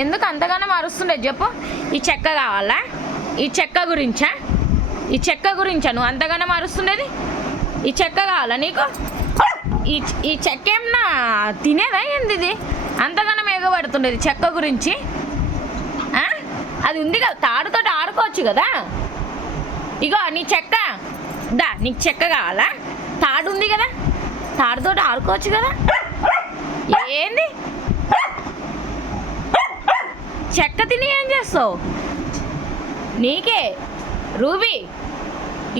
ఎందుకు అంతగానో మారుస్తుండే చెప్పు? ఈ చెక్క కావాలా? ఈ చెక్క గురించా? ఈ చెక్క గురించా నువ్వు అంతగానో మారుస్తుండేది? ఈ చెక్క కావాలా నీకు? ఈ చెక్క ఏమన్నా తినేదా ఏంది ఇది? అంతగానో ఎగబడుతుండేది చెక్క గురించి. అది ఉంది కదా, తాడుతో ఆడుకోవచ్చు కదా. ఇగో నీ చెక్క దా, నీకు చెక్క కావాలా? తాడు ఉంది కదా, తాడుతో ఆడుకోవచ్చు కదా. ఏంది చెక్క తిని ఏం చేస్తావు? నీకే రూబీ,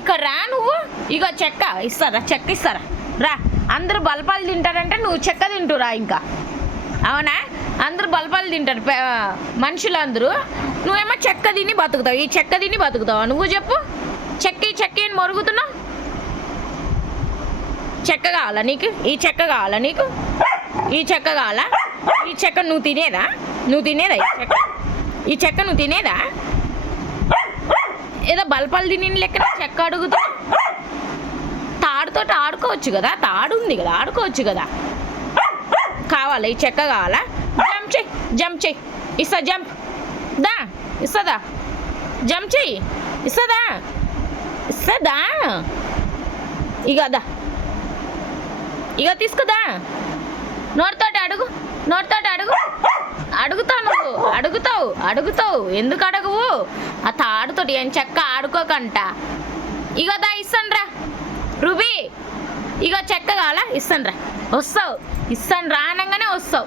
ఇక్కడ రా నువ్వు. ఇగో చెక్క ఇస్తారా? చెక్క ఇస్తారా? రా. అందరూ బల్పాలు తింటారంటే నువ్వు చెక్క తింటురా ఇంకా. అవునా? అందరూ బల్పాలు తింటారు మనుషులందరూ, నువ్వేమో చెక్క తిని బతుకుతావు. ఈ చెక్క తిని బతుకుతావా నువ్వు? చెప్పు. చెక్క అని మరుగుతున్నావు. చెక్క కావాలా నీకు? ఈ చెక్క కావాలా నీకు? ఈ చెక్క కావాలా? ఈ చెక్క నువ్వు తినేదా? నువ్వు తినేదా ఈ చెక్క? ఈ చెక్క నువ్వు తినేదా? ఏదో బల్పాలు తిని లెక్కన చెక్క అడుగుతావు. తాడుతో ఆడుకోవచ్చు కదా, తాడు ఉంది కదా, ఆడుకోవచ్చు కదా. కావాలా? ఈ చెక్క కావాలా? జంప్ చెయ్యి, జంప్ చెయ్యి. ఇస్తా జంప్. దా, ఇస్తుందా? జంప్ చెయ్యి. ఇస్తుందా? ఇస్తుందా? ఇక దా, ఇక తీసుకుదా. నోటితోటి అడుగు, నోటితోటి అడుగు. అడుగుతావు నువ్వు, అడుగుతావు. ఎందుకు అడగవు? ఆ తాడుతోటి ఏం చెక్క ఆడుకోకంట. ఇగో దా, ఇస్తాను రా రూబీ. ఇగో చెక్క కావాలా? ఇస్తాను రా. వస్తావు, ఇస్తాను రా అనగానే వస్తావు.